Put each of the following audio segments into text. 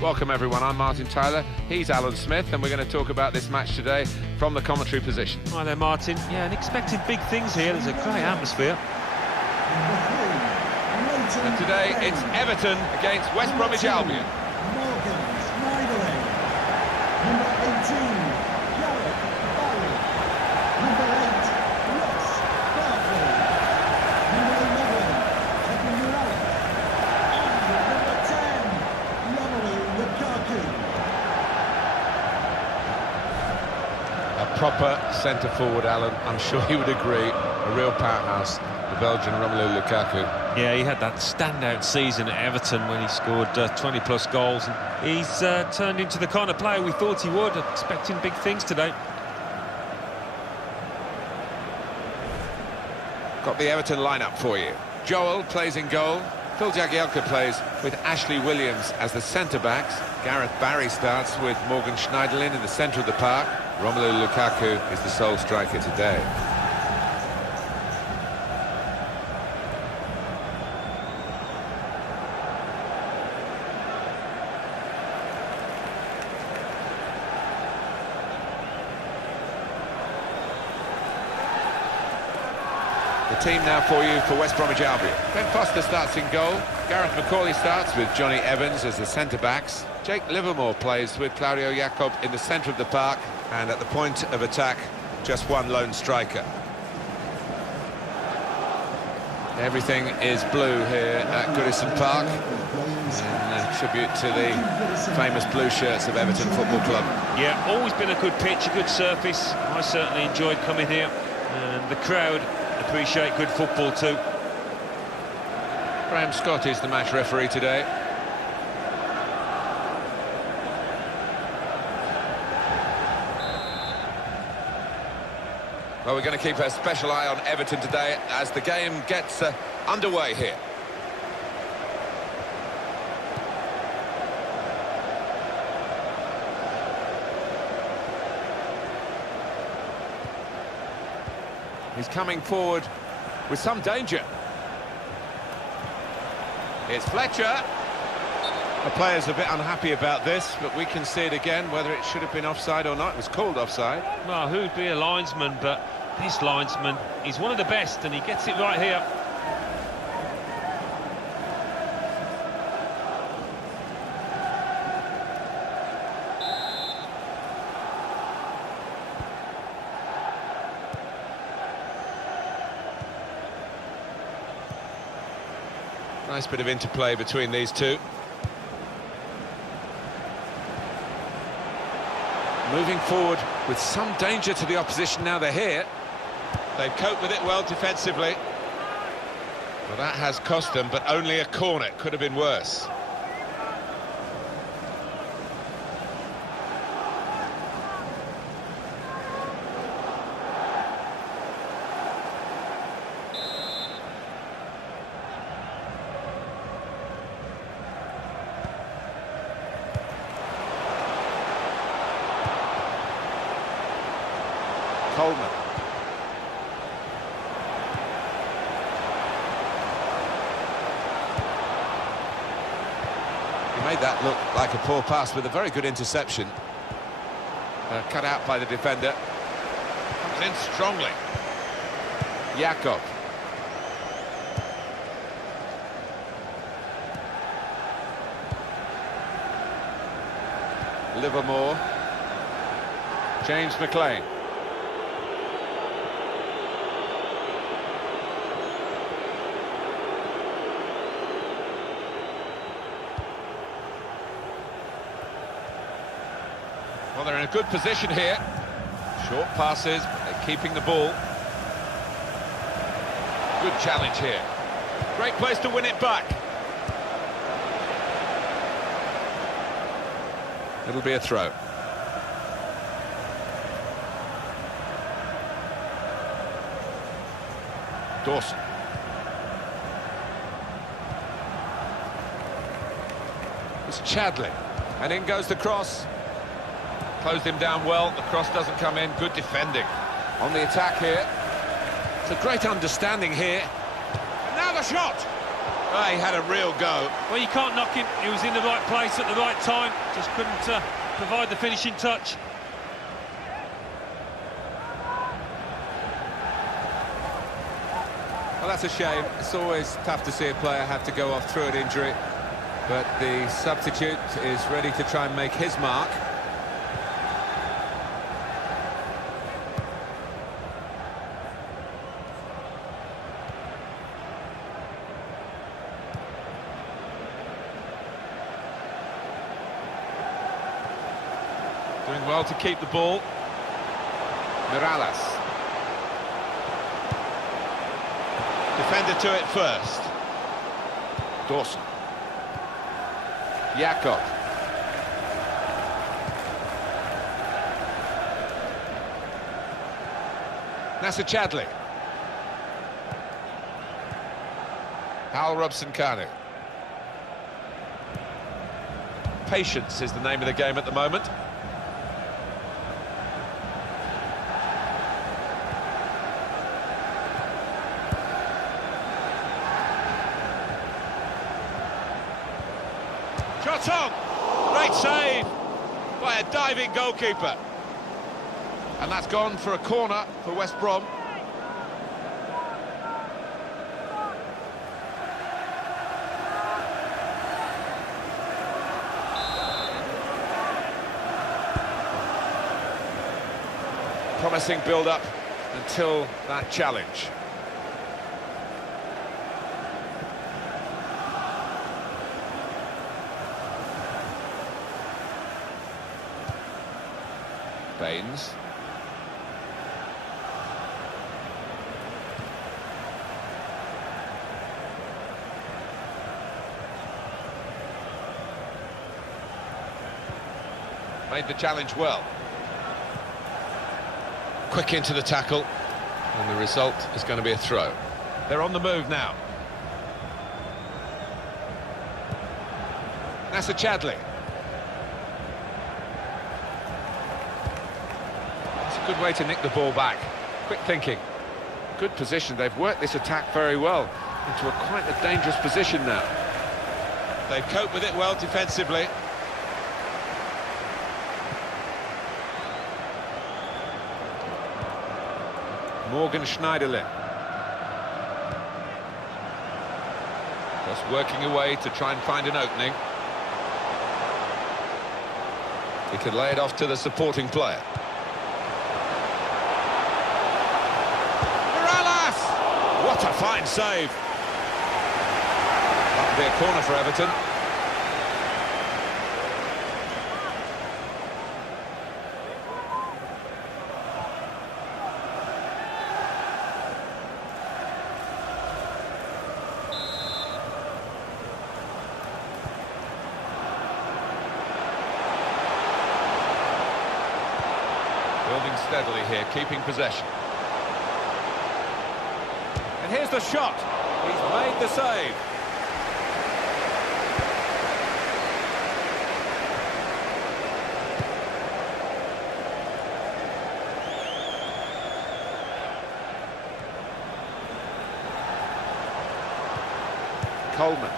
Welcome everyone, I'm Martin Tyler, he's Alan Smith, and we're going to talk about this match today from the commentary position. Hi there Martin, yeah, and expecting big things here, there's a great atmosphere. And today it's Everton against West Bromwich Albion. Proper centre-forward, Alan, I'm sure you would agree, a real powerhouse, the Belgian Romelu Lukaku. Yeah, he had that standout season at Everton when he scored 20-plus goals, and he's turned into the kind of player we thought he would, expecting big things today. Got the Everton lineup for you. Joel plays in goal, Phil Jagielka plays with Ashley Williams as the centre-backs, Gareth Barry starts with Morgan Schneiderlin in the centre of the park. Romelu Lukaku is the sole striker today. The team now for you for West Bromwich Albion. Ben Foster starts in goal. Gareth McCauley starts with Johnny Evans as the centre-backs. Jake Livermore plays with Claudio Jacob in the centre of the park. And at the point of attack, just one lone striker. Everything is blue here at Goodison Park, in tribute to the famous blue shirts of Everton Football Club. Yeah, always been a good pitch, a good surface. I certainly enjoyed coming here, and the crowd appreciate good football too. Graham Scott is the match referee today. Well, we're going to keep a special eye on Everton today as the game gets underway here. He's coming forward with some danger. Here's Fletcher. The player's a bit unhappy about this, but we can see it again, whether it should have been offside or not. It was called offside. Well, who'd be a linesman, but this linesman, he's one of the best, and he gets it right here. Nice bit of interplay between these two. Moving forward with some danger to the opposition now they're here. They've coped with it well defensively. Well, that has cost them, but only a corner. It could have been worse. Coleman. He made that look like a poor pass with a very good interception. Cut out by the defender. Comes in strongly. Jakob. Livermore. James McLean. Well, they're in a good position here. Short passes, but they're keeping the ball. Good challenge here. Great place to win it back. It'll be a throw. Dawson. It's Chadley. And in goes the cross. Closed him down well, the cross doesn't come in, good defending. On the attack here. It's a great understanding here. And now the shot! Well, he had a real go. Well, you can't knock him. He was in the right place at the right time. Just couldn't provide the finishing touch. Well, that's a shame. It's always tough to see a player have to go off through an injury. But the substitute is ready to try and make his mark. Doing well to keep the ball. Mirallas. Defender to it first. Dawson. Jakob. Nasser Chadli. Hal Robson-Kanu. Patience is the name of the game at the moment. Shot on! Great save by a diving goalkeeper. And that's gone for a corner for West Brom. Promising build-up until that challenge. Baines. Made the challenge well. Quick into the tackle, and the result is going to be a throw. They're on the move now. Nasser Chadli. It's a good way to nick the ball back. Quick thinking. Good position. They've worked this attack very well into quite a dangerous position now. They've coped with it well defensively. Morgan Schneiderlin. Just working away to try and find an opening. He could lay it off to the supporting player. Mirallas! What a fine save! That would be a corner for Everton. Building steadily here, keeping possession. And here's the shot. He's made the save. Coleman.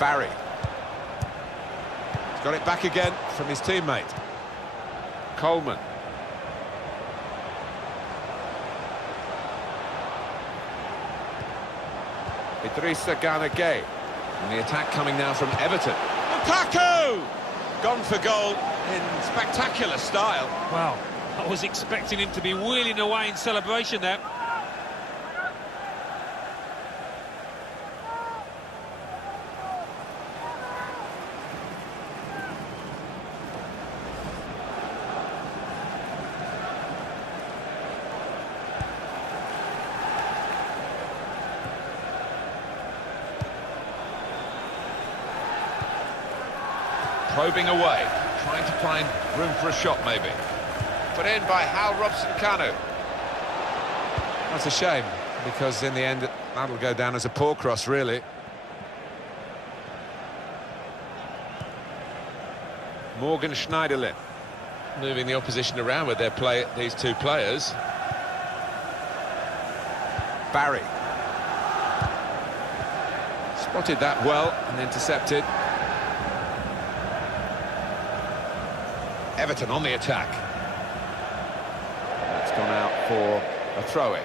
Barry. Got it back again from his teammate. Coleman. Idrissa Gana Gueye. And the attack coming now from Everton. Lukaku! Gone for goal in spectacular style. Wow, I was expecting him to be wheeling away in celebration there. Probing away, trying to find room for a shot maybe. Put in by Hal Robson-Kanu. That's a shame, because in the end that'll go down as a poor cross, really. Morgan Schneiderlin moving the opposition around with their play, these two players. Barry. Spotted that well and intercepted. Everton on the attack. That's gone out for a throw-in.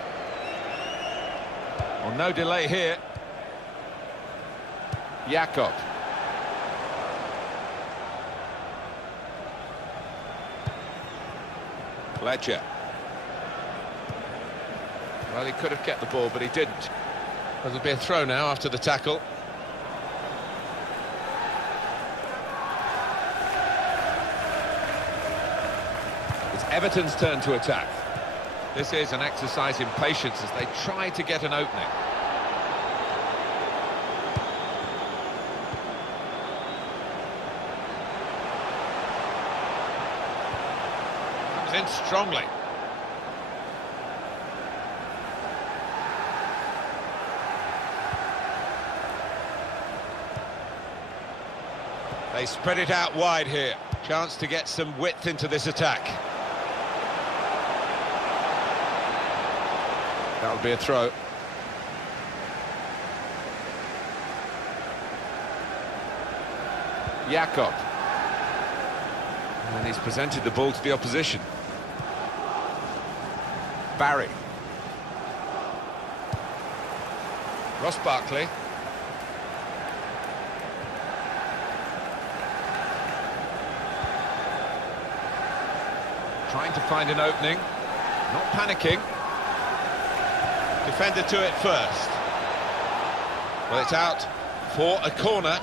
Well, no delay here. Jakob. Fletcher. Well, he could have kept the ball, but he didn't. There'll be a throw now after the tackle. It's Everton's turn to attack. This is an exercise in patience as they try to get an opening. Comes in strongly. They spread it out wide here. Chance to get some width into this attack. That'll be a throw. Jakob. And he's presented the ball to the opposition. Barry. Ross Barkley. Trying to find an opening. Not panicking. Defender to it first. Well, it's out for a corner.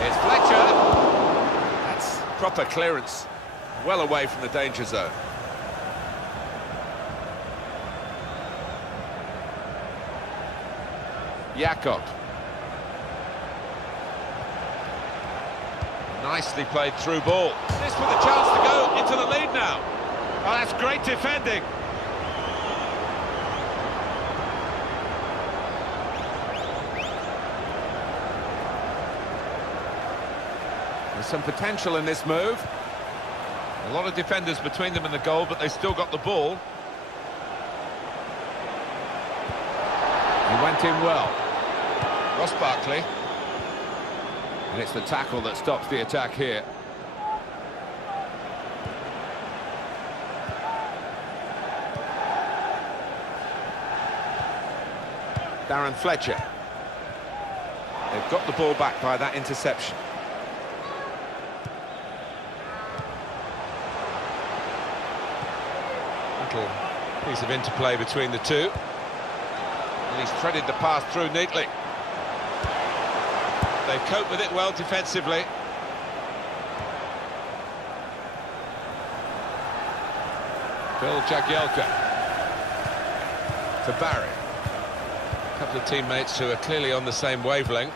Here's Fletcher. That's proper clearance. Well away from the danger zone. Jakob. Nicely played through ball. This with a chance to go into the lead now. Oh, that's great defending. There's some potential in this move. A lot of defenders between them and the goal, but they still got the ball. He went in well. Ross Barkley. And it's the tackle that stops the attack here. Darren Fletcher. They've got the ball back by that interception. Little piece of interplay between the two. And he's threaded the pass through neatly. They've coped with it well defensively. Phil Jagielka to Barry. A couple of teammates who are clearly on the same wavelength.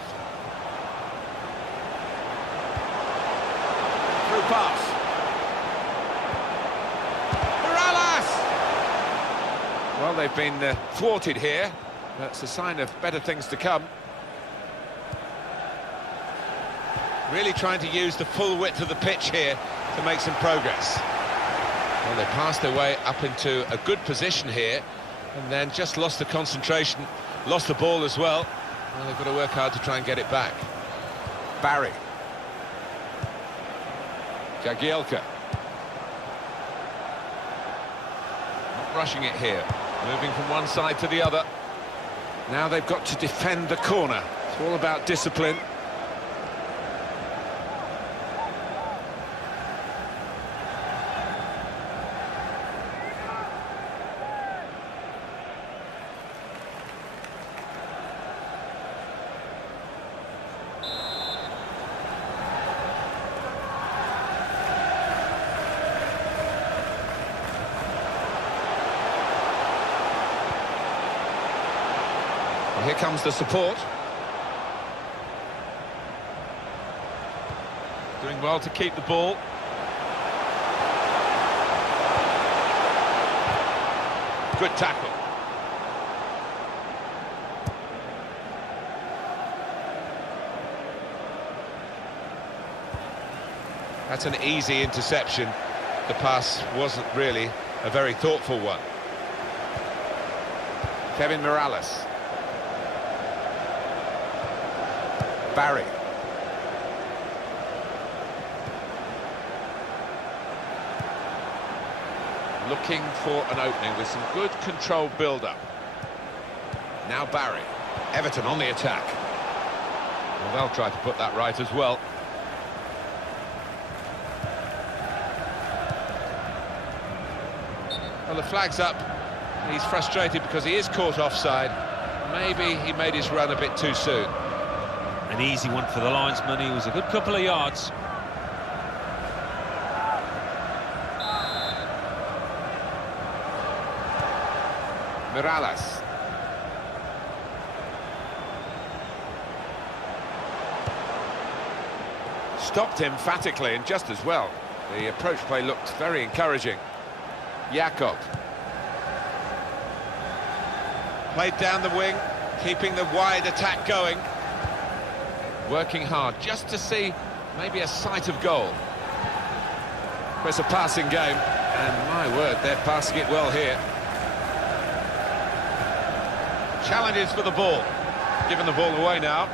Through pass. Morales! Well, they've been thwarted here. That's a sign of better things to come. Really trying to use the full width of the pitch here to make some progress. Well, they passed their way up into a good position here and then just lost the concentration, lost the ball as well. Well, they've got to work hard to try and get it back. Barry. Jagielka. Not rushing it here, moving from one side to the other. Now they've got to defend the corner. It's all about discipline. Here comes the support. Doing well to keep the ball. Good tackle. That's an easy interception. The pass wasn't really a very thoughtful one. Kevin Morales. Barry. Looking for an opening with some good controlled build-up. Now Barry. Everton on the attack. Well, they'll try to put that right as well. Well, the flag's up. He's frustrated because he is caught offside. Maybe he made his run a bit too soon. An easy one for the linesman. He was a good couple of yards. Morales. Stopped emphatically and just as well. The approach play looked very encouraging. Jakob. Played down the wing, keeping the wide attack going. Working hard just to see maybe a sight of goal. It's a passing game, and my word, they're passing it well here. Challenges for the ball. Giving the ball away now.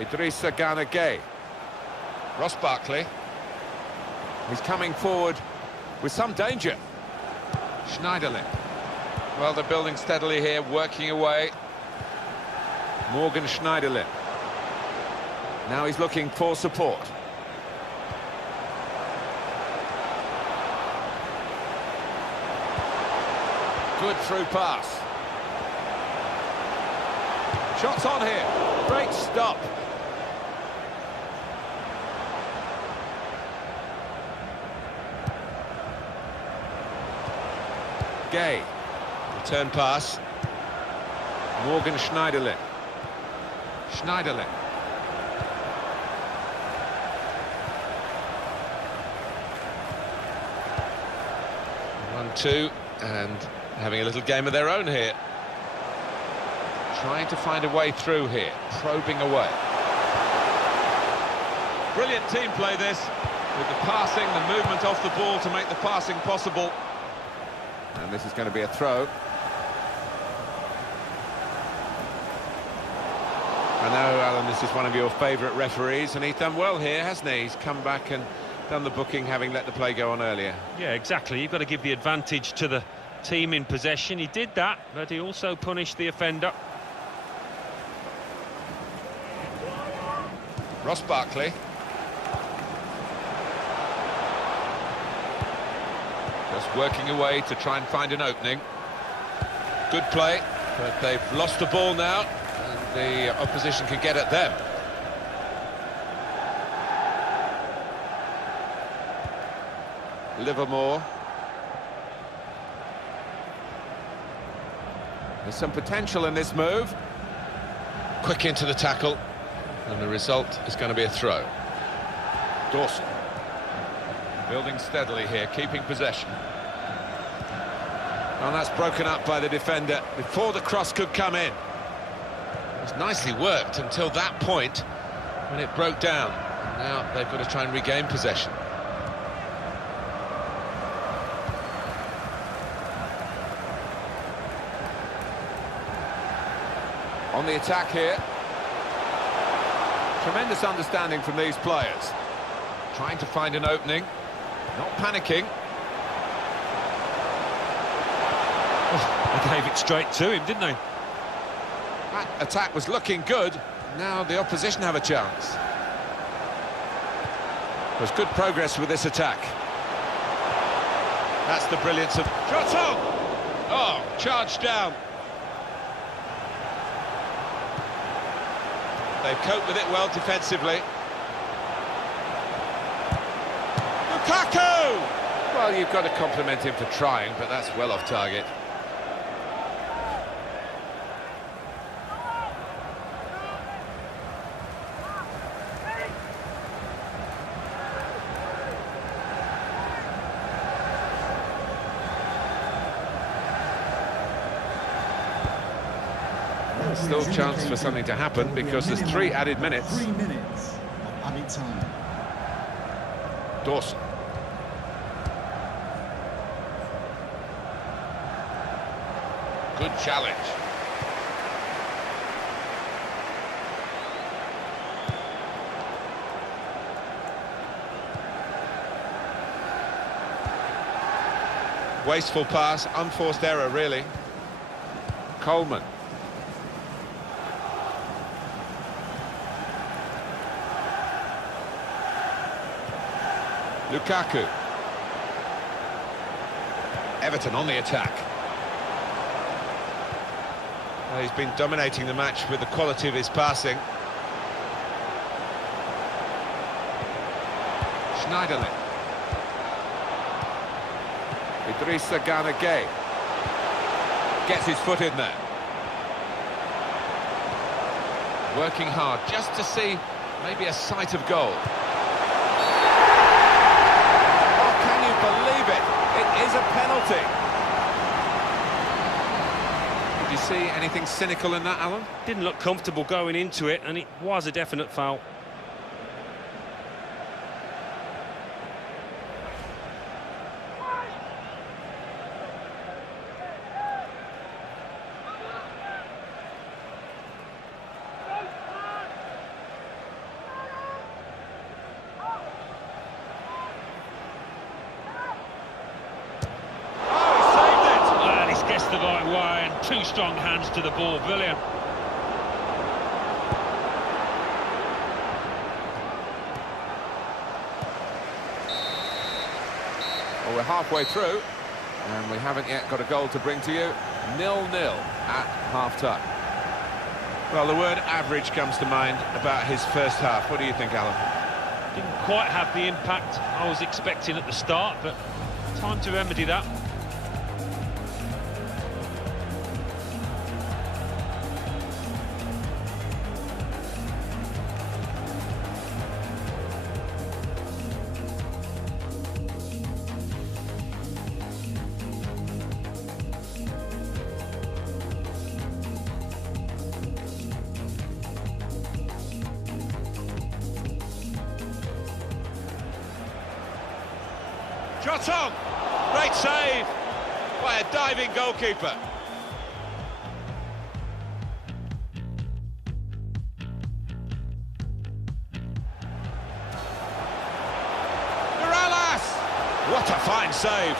Idrissa Gana Gueye. Ross Barkley. He's coming forward with some danger. Schneiderlin. Well, they're building steadily here, working away. Morgan Schneiderlin. Now he's looking for support. Good through pass. Shots on here. Great stop. Gay. Return pass. Morgan Schneiderlin. Schneiderlin. One-two, and having a little game of their own here. Trying to find a way through here, probing away. Brilliant team play this, with the passing, the movement off the ball to make the passing possible. And this is going to be a throw. I know, Alan, this is one of your favourite referees, and he's done well here, hasn't he? He's come back and done the booking, having let the play go on earlier. Yeah, exactly. You've got to give the advantage to the team in possession. He did that, but he also punished the offender. Ross Barkley. Just working away to try and find an opening. Good play, but they've lost the ball now, and the opposition can get at them. Livermore. There's some potential in this move. Quick into the tackle, and the result is going to be a throw. Dawson. Building steadily here, keeping possession. And that's broken up by the defender before the cross could come in. It was nicely worked until that point when it broke down. And now they've got to try and regain possession. On the attack here. Tremendous understanding from these players. Trying to find an opening. Not panicking. Oh, they gave it straight to him, didn't they? That attack was looking good. Now the opposition have a chance. There's good progress with this attack. That's the brilliance of... Shots on! Oh, charged down. They've coped with it well defensively. Lukaku! Well, you've got to compliment him for trying, but that's well off target. Still chance for something to happen because there's 3 added minutes. 3 minutes of added time. Dawson. Good challenge. Wasteful pass, unforced error, really. Coleman. Lukaku. Everton on the attack. Well, he's been dominating the match with the quality of his passing. Schneiderlin. Idrissa Gana Gueye. Gets his foot in there. Working hard just to see maybe a sight of goal. Oh, can you believe it? It is a penalty. Did you see anything cynical in that, Alan? Didn't look comfortable going into it, and it was a definite foul. The right way and 2 strong hands to the ball, brilliant. Well, we're halfway through and we haven't yet got a goal to bring to you. 0-0 at half-time. Well, the word average comes to mind about his first half. What do you think, Alan? Didn't quite have the impact I was expecting at the start, but time to remedy that. Shot on! Great save by a diving goalkeeper. Morales! What a fine save!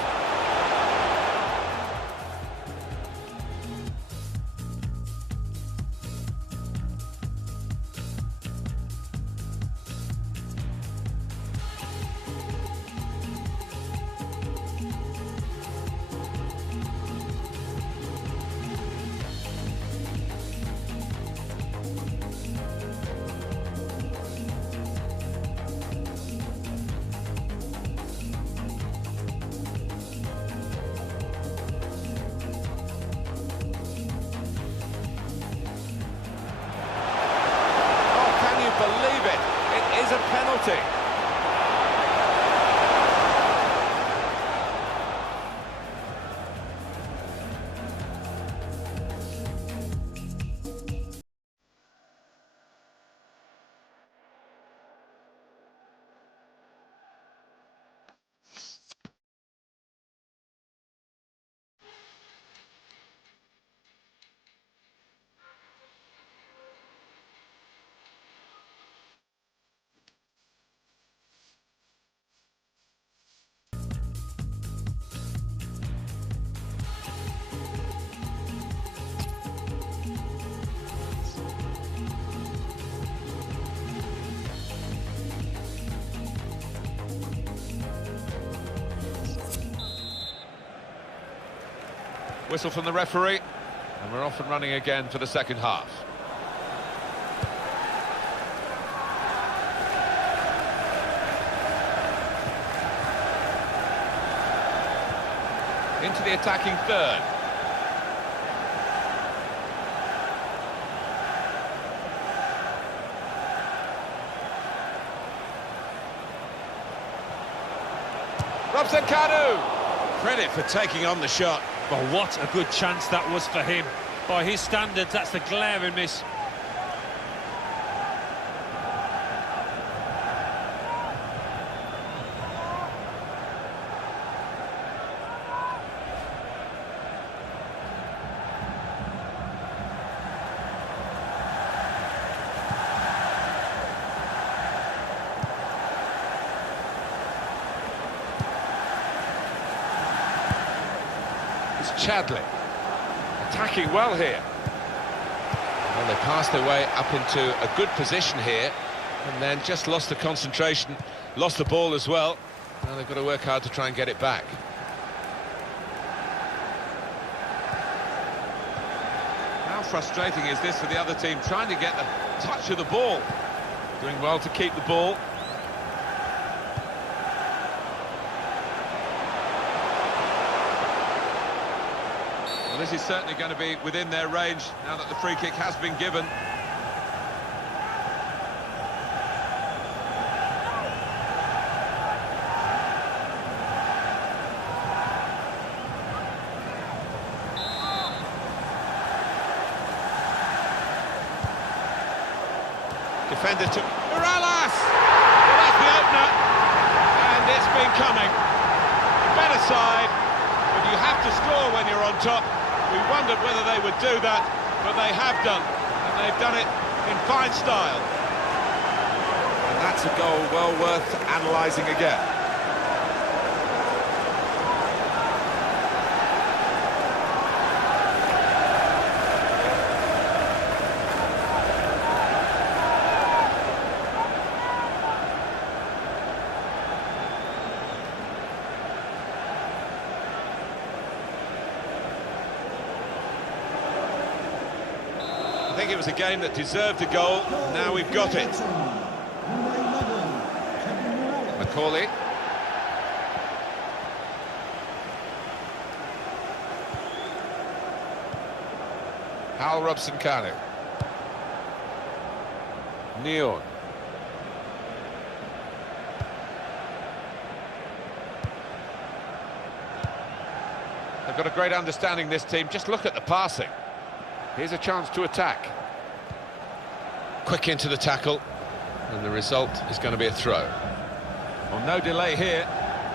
Believe it, it is a penalty. Whistle from the referee, and we're off and running again for the second half. Into the attacking third. Robson Kanu! Credit for taking on the shot. Well, what a good chance that was for him. By his standards, that's the glaring miss. It's Chadley attacking well here. Well, they passed their way up into a good position here and then just lost the concentration, lost the ball as well. Now they've got to work hard to try and get it back. How frustrating is this for the other team, trying to get a touch of the ball? Doing well to keep the ball. Well, this is certainly going to be within their range now that the free kick has been given. Defender to Morales! Well, that's the opener, and it's been coming. Better side, but you have to score when you're on top. We wondered whether they would do that, but they have done, and they've done it in fine style. And that's a goal well worth analysing again. I think it was a game that deserved a goal. Now we've got it. Macaulay. Hal Robson-Kanu. Neon. They've got a great understanding, this team. Just look at the passing. Here's a chance to attack. Quick into the tackle, and the result is going to be a throw. Well, no delay here,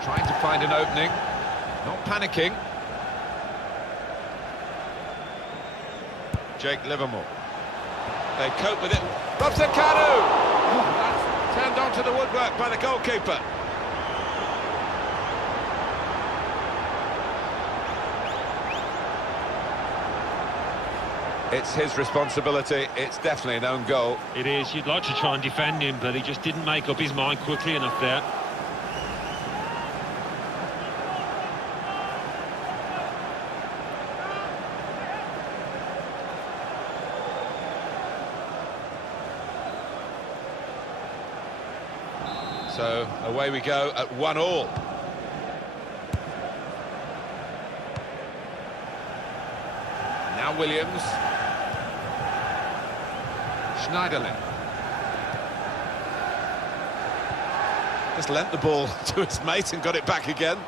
trying to find an opening, not panicking. Jake Livermore. They cope with it. Robson-Kanu! That's turned onto the woodwork by the goalkeeper. It's his responsibility. It's definitely an own goal. It is. You'd like to try and defend him, but he just didn't make up his mind quickly enough there. So away we go at 1-1. Now Williams. Schneiderlin. Just lent the ball to his mate and got it back again.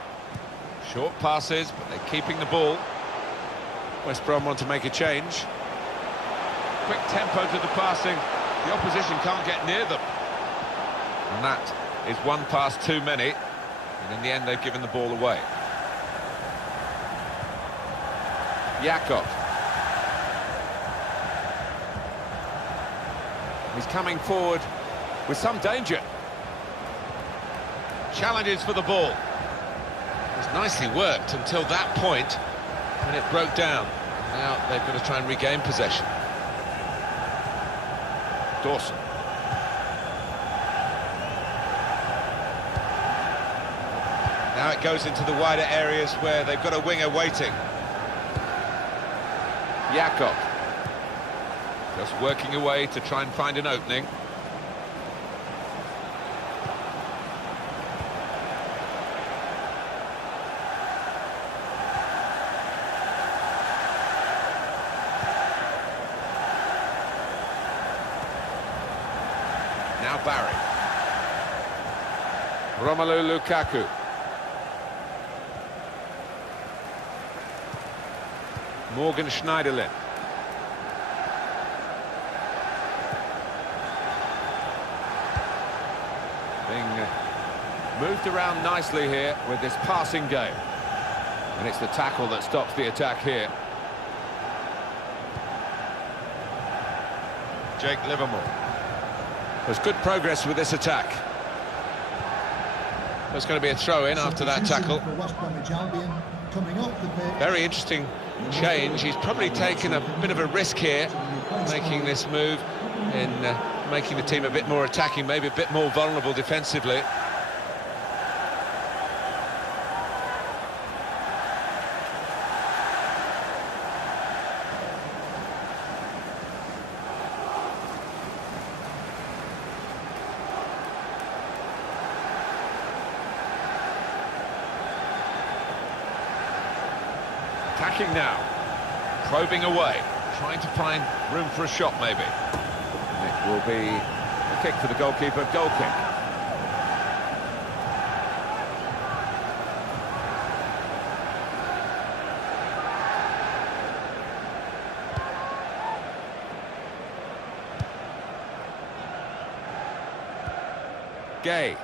Short passes, but they're keeping the ball. West Brom want to make a change. Quick tempo to the passing. The opposition can't get near them. And that is one pass too many. And in the end, they've given the ball away. Jakob. He's coming forward with some danger. Challenges for the ball. It was nicely worked until that point when it broke down. Now they've got to try and regain possession. Dawson. Now it goes into the wider areas where they've got a winger waiting. Jakob. Just working away to try and find an opening. Now Barry. Romelu Lukaku. Morgan Schneiderlin. Moved around nicely here with this passing game. And it's the tackle that stops the attack here. Jake Livermore. There's good progress with this attack. There's going to be a throw-in after that tackle. Very interesting change. He's probably taken a bit of a risk here, making this move in making the team a bit more attacking, maybe a bit more vulnerable defensively. Attacking now, probing away, trying to find room for a shot maybe. And it will be a kick for the goalkeeper, goal kick. Gay.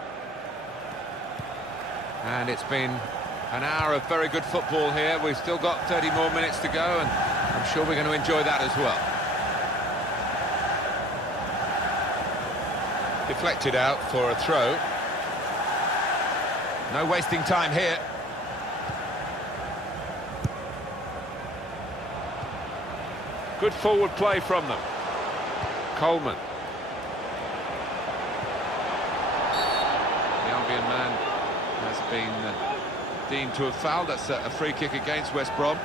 And it's been an hour of very good football here. We've still got 30 more minutes to go, and I'm sure we're going to enjoy that as well. Deflected out for a throw. No wasting time here. Good forward play from them. Coleman. The Albion man has been deemed to have fouled. That's a free kick against West Brom.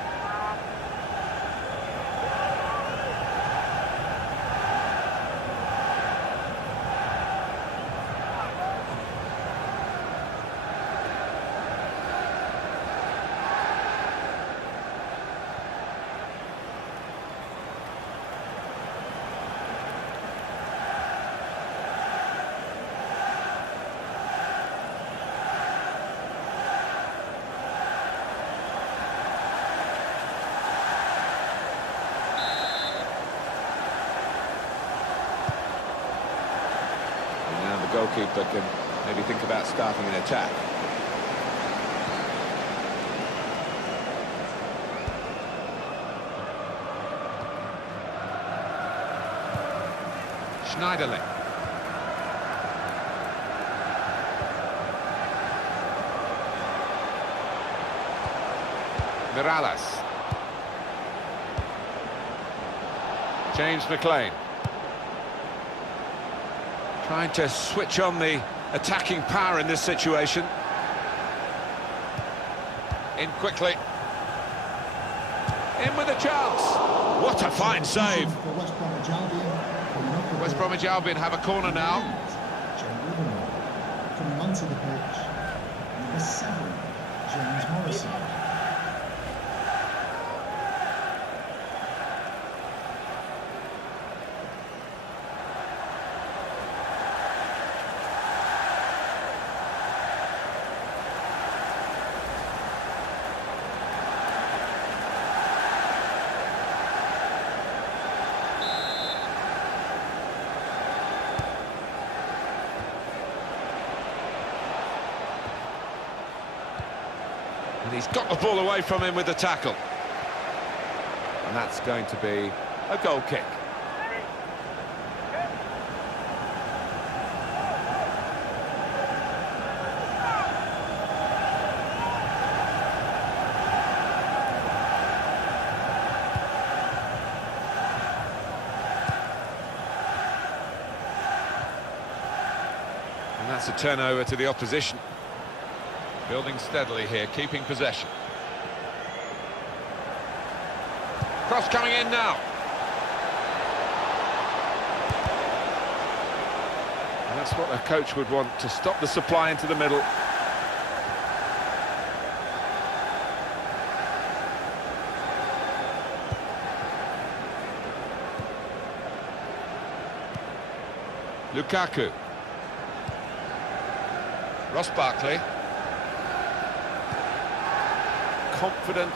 Goalkeeper can maybe think about starting an attack. Schneiderlin. Mirallas. James McLean. Trying to switch on the attacking power in this situation. In quickly. In with a chance. What a fine save. West Bromwich Albion have a corner now. Coming onto the pitch, number 7, James Morrison. And he's got the ball away from him with the tackle. And that's going to be a goal kick. And that's a turnover to the opposition. Building steadily here, keeping possession. Cross coming in now. And that's what a coach would want, to stop the supply into the middle. Lukaku. Ross Barkley. Confident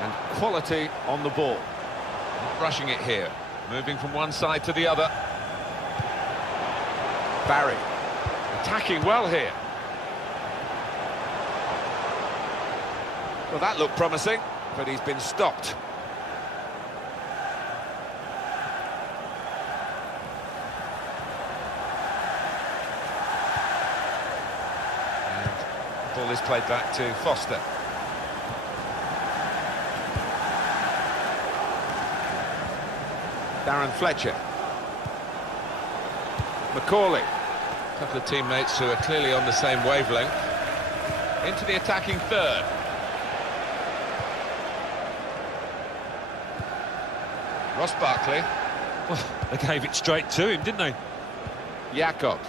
and quality on the ball. Not rushing it here. Moving from one side to the other. Barry. Attacking well here. Well, that looked promising, but he's been stopped. And the ball is played back to Foster. Darren Fletcher. Macaulay. A couple of teammates who are clearly on the same wavelength. Into the attacking third. Ross Barkley. Well, they gave it straight to him, didn't they? Jakob.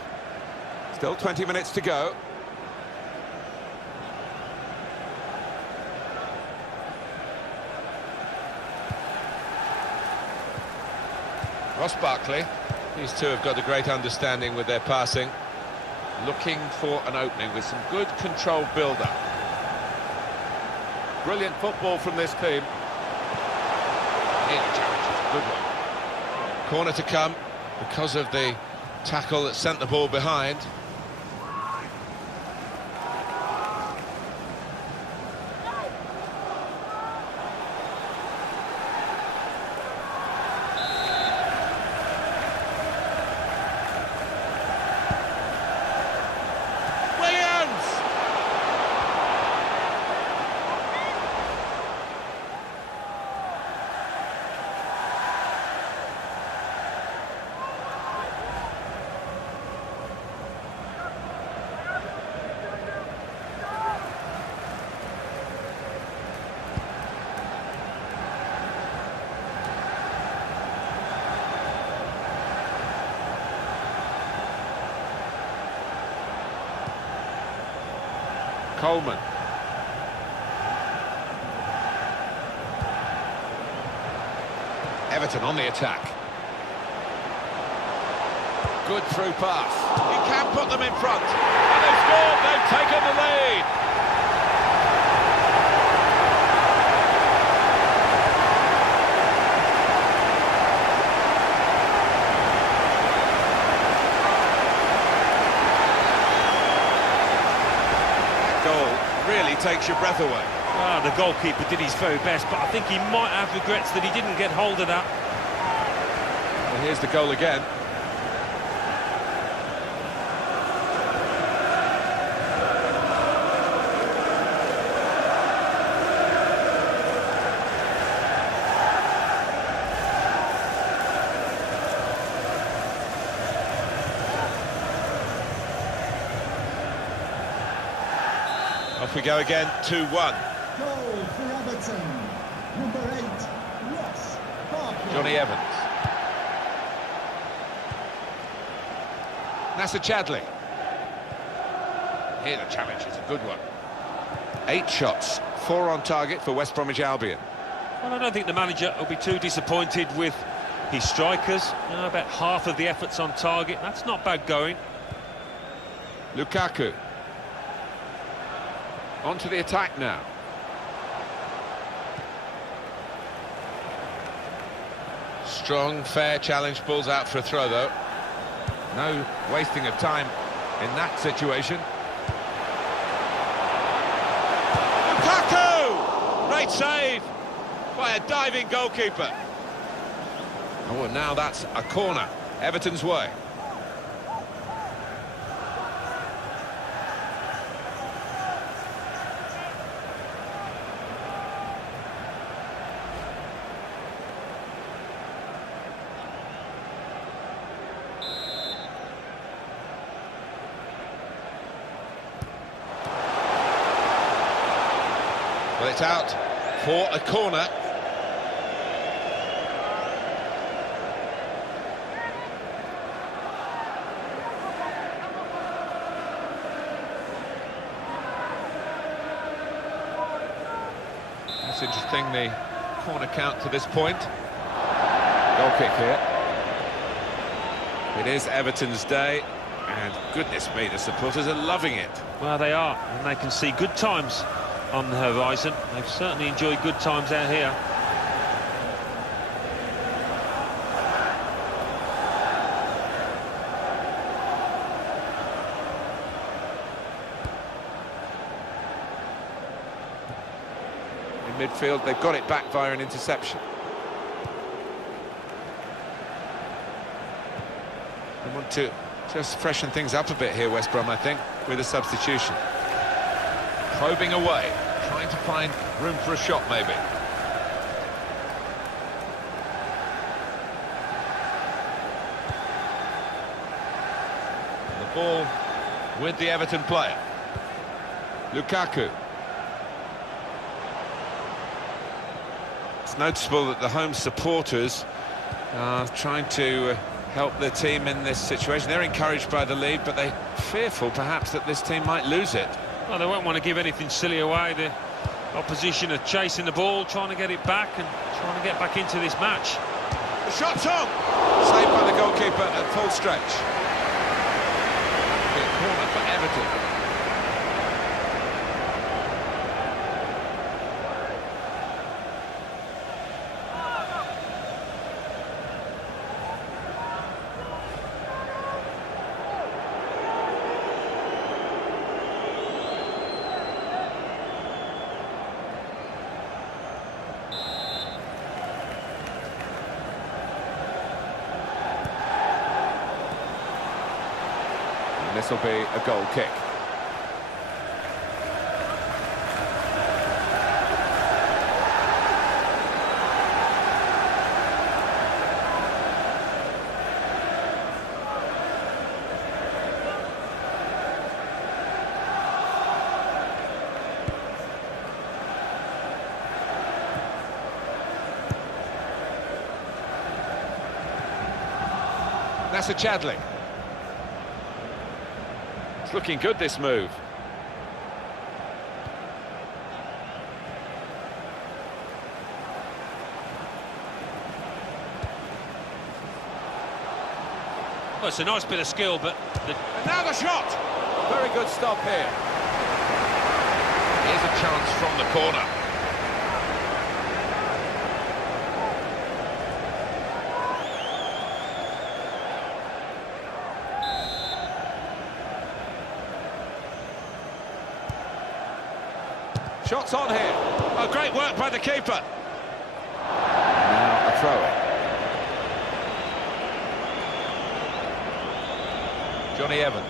Still 20 minutes to go. Ross Barkley. These two have got a great understanding with their passing. Looking for an opening with some good controlled build-up. Brilliant football from this team. Here the challenge is a good one. Corner to come because of the tackle that sent the ball behind. Coleman. Everton on the attack. Good through pass. He can put them in front. And they've scored, they've taken the lead. Really takes your breath away. Ah, the goalkeeper did his very best, but I think he might have regrets that he didn't get hold of that. Well, here's the goal again. Off we go again, 2-1. Goal for Everton. Number 8, Ross Barkley. Johnny Evans. Nasser Chadli. Here the challenge is a good one. 8 shots, 4 on target for West Bromwich Albion. Well, I don't think the manager will be too disappointed with his strikers. You know, about half of the efforts on target. That's not bad going. Lukaku. On to the attack now. Strong, fair challenge, pulls out for a throw though. No wasting of time in that situation. Lukaku! Great save by a diving goalkeeper. Oh, and now that's a corner, Everton's way. Well, it's out for a corner. That's interesting, the corner count to this point. Goal kick here. It is Everton's day, and goodness me, the supporters are loving it. Well, they are, and they can see good times on the horizon. They've certainly enjoyed good times out here. midfield. They've got it back via an interception. They want to just freshen things up a bit here, West Brom, I think, with a substitution. Probing away, trying to find room for a shot, maybe. The ball with the Everton player. Lukaku. It's noticeable that the home supporters are trying to help their team in this situation. They're encouraged by the lead, but they're fearful, perhaps, that this team might lose it. Well, they won't want to give anything silly away. The opposition are chasing the ball, trying to get it back and trying to get back into this match. The shot's on! Saved by the goalkeeper at full stretch. That'll be a corner for Everton. This will be a goal kick. That's a Chadley. It's looking good, this move. Well, it's a nice bit of skill, but... And now the shot! Very good stop here. Here's a chance from the corner. Shots on here. Oh, great work by the keeper. Now a throw-in. Johnny Evans.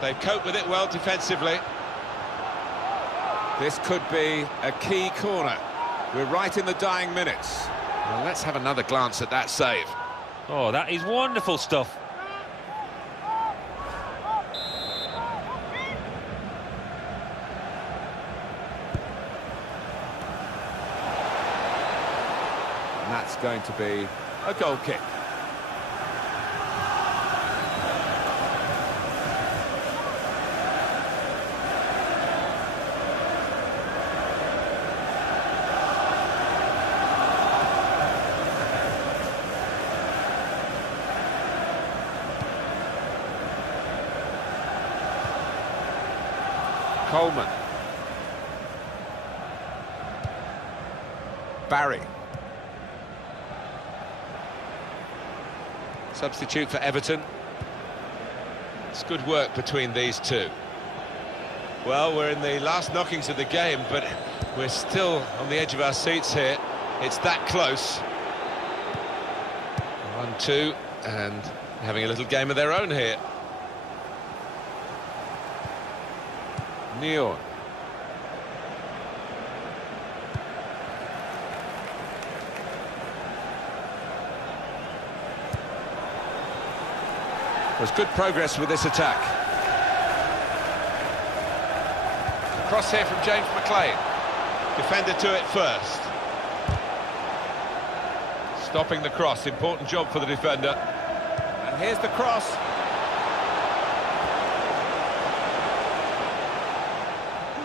They've coped with it well defensively. This could be a key corner. We're right in the dying minutes. Well, let's have another glance at that save. Oh, that is wonderful stuff. And that's going to be a goal kick. Coleman. Barry. Substitute for Everton. It's good work between these two. Well, we're in the last knockings of the game, but we're still on the edge of our seats here. It's that close. 1-2, and having a little game of their own here. Neon. There's good progress with this attack. Cross here from James McLean. Defender to it first. Stopping the cross, important job for the defender. And here's the cross.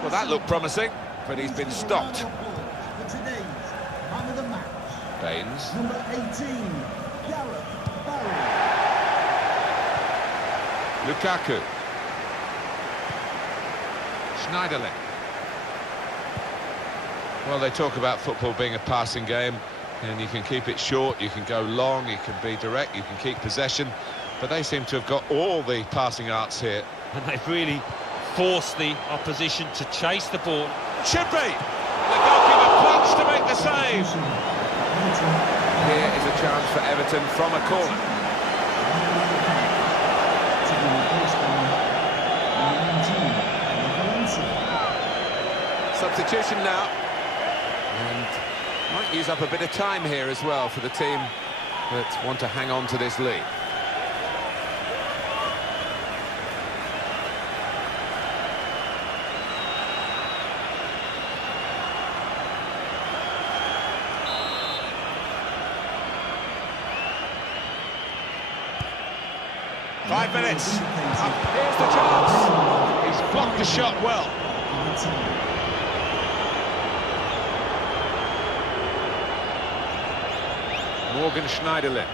Well, that looked promising, but he's been stopped. Baines. Number 18, Gareth Barry. Lukaku. Schneiderlin. Well, they talk about football being a passing game, and you can keep it short, you can go long, you can be direct, you can keep possession, but they seem to have got all the passing arts here. And they've really forced the opposition to chase the ball Should be. The goalkeeper plunged to make the save. Here is a chance for Everton from a corner. Substitution now. And might use up a bit of time here as well for the team that want to hang on to this lead. Five minutes. Here's the chance. He's blocked the shot well. Morgan Schneiderlin.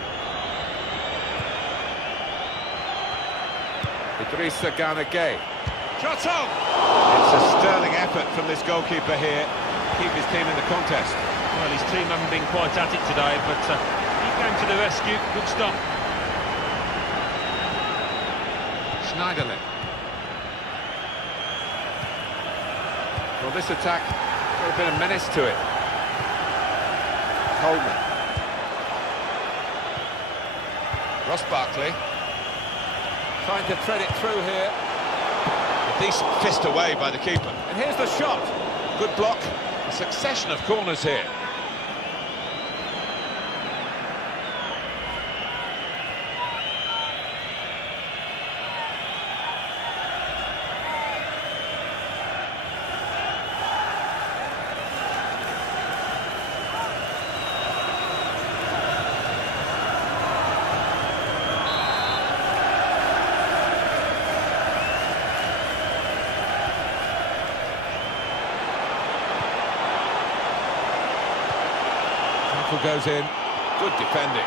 Idrissa Gana Gueye. Shot on! It's a sterling effort from this goalkeeper here to keep his team in the contest. Well, his team haven't been quite at it today, but he came to the rescue. Good stop. Schneiderlin. Well, this attack got a bit of menace to it. Coleman. Ross Barkley. Trying to thread it through here. A decent fist away by the keeper. And here's the shot. Good block. A succession of corners here. Goes in. Good defending.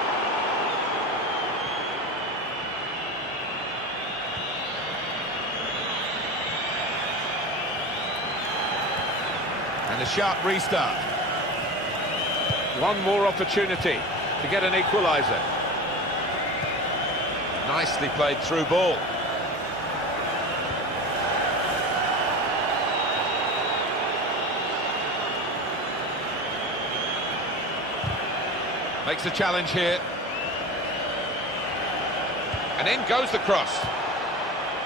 And a sharp restart. One more opportunity to get an equaliser. Nicely played through ball. Makes a challenge here. And in goes the cross.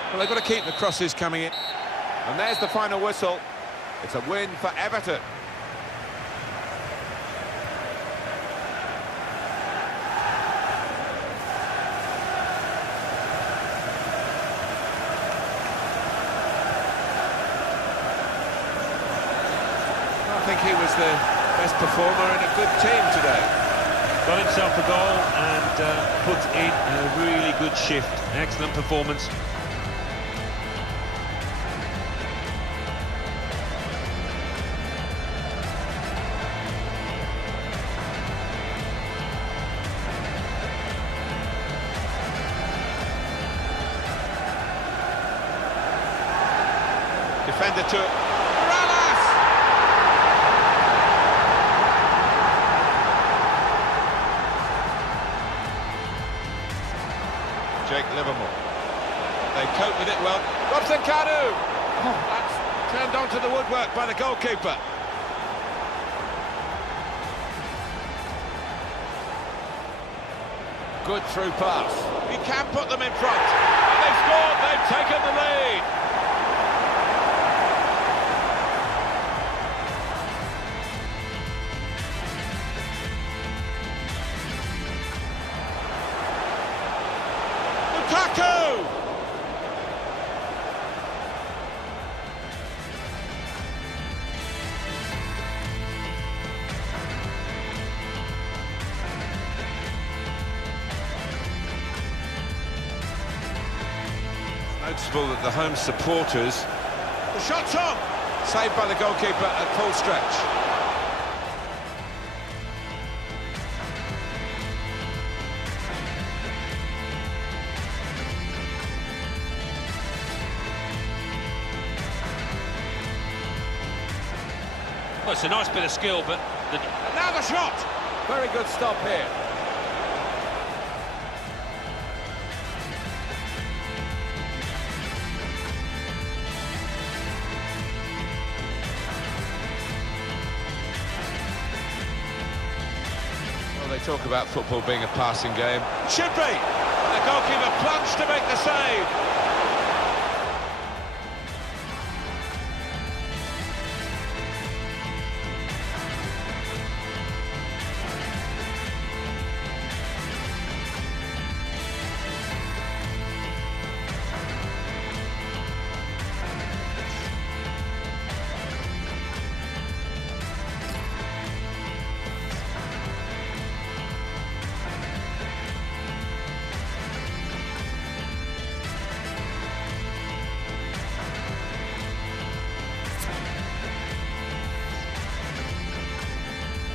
Well, they've got to keep the crosses coming in. And there's the final whistle. It's a win for Everton. I think he was the best performer in a good team today. Got himself a goal and put in a really good shift. Excellent performance. Defender to it. Jake Livermore. They cope with it well. Robson Kanu! Oh, that's turned onto the woodwork by the goalkeeper. Good through pass. He can put them in front. And they've scored, they've taken the lead. Lukaku! Noticeable that the home supporters... The shot's on! Saved by the goalkeeper at full stretch. Well, it's a nice bit of skill, but... And now the shot! Very good stop here. talk about football being a passing game. Should be! And the goalkeeper plunged to make the save.